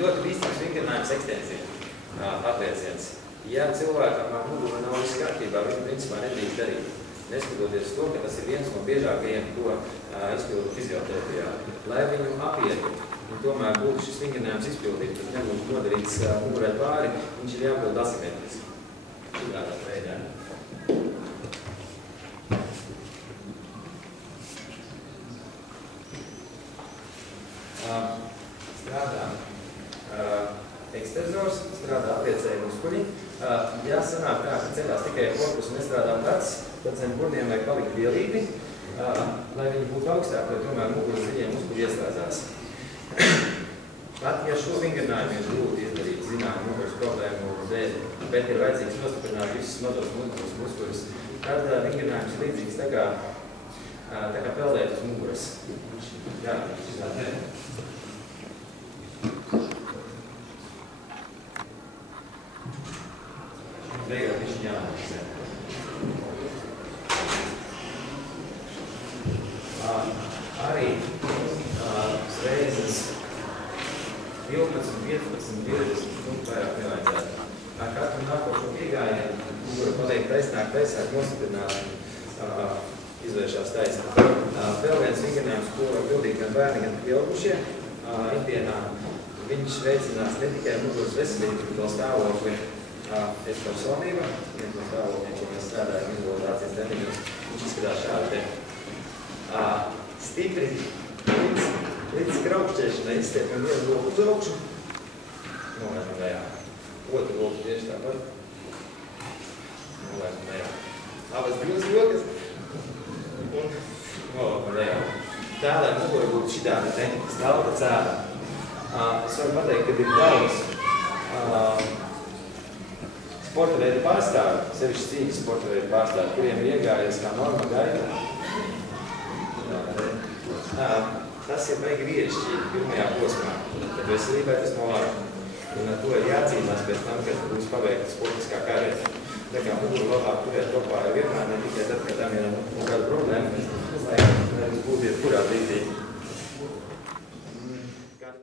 ļoti bīstams vingrinājums ekstensija atlieciens. Ja cilvēkam ar muguru nav viss kārtībā, viņu principā nedrīkst darīt. Neskatoties to, ka tas ir viens no biežākajiem, ko izpildu fizioterapijā. Lai viņu apietu un tomēr būtu šis vingrinājums izpildīts, tas nebūtu nodarīts mugurai pāri, viņš ir jāpild asimetriski. Šādā veidā. Strādā eksterzors, strādā apliecēji muskuļi. Ja sanāk tā, ka ceļās tikai korpus un nestrādā plecs, tad zem burniem vajag palikt vielīti, lai viņi būtu augstāk, lai tomēr muguras dziļie muskuļi ieslēdzās. Pat ja šo vingrinājumu ir grūti izdarīt, zinām, muguras problēmu dēļ, bet ir vajadzīgs nostiprināt visus mazos muskuļus, tad vingrinājums ir līdzīgs tā kā peldēt uz muguras. Jā, šitā te. Beigās viņš jāanalizē. Arī reizes 12, 15, 20 vairāk nevajadzētu. Katru nākošo piegājienu mugura paliek taisnāk, nostiprināt, izvēršās taisnāk. Vēl viens vingrinājums, ko var pildīt gan bērni, gan pieaugušie ikdienā, viņš veicinās ne tikai muguras veselību, bet vēl stāvokli pēc personība, viens no stāvokļiem, ko mēs strādājam vizualizācijas treniņos, viņš izskatās šādi te. Stipri līdz kraukšķēšanai izstiepam vienu roku uz augšu, nolēkam lejā. Otru roku tieši tāpat, nolēkam lejā. Abas divas rokas un nolēkam lejā. Tā, lai mugura būtu šitāda te stalta cēla. Es varu pateikt, ka ir daudz sporta veidu pārstāvi, sevišķi cīņas sporta veidu pārstāvi, kuriem ir iegājies kā norma gaita. Tas ir baigi vīrišķīgi pirmajā posmā, tad veselībai tas nav labi. Un ar to ir jācīnās pēc tam, kad būs paveikta sportiskā karjera. Tā kā muguru labāk turēt kopā ar vienmēr, ne tikai tad, kad tam ir kāda problēma, lai būtu iet kurā brīdī.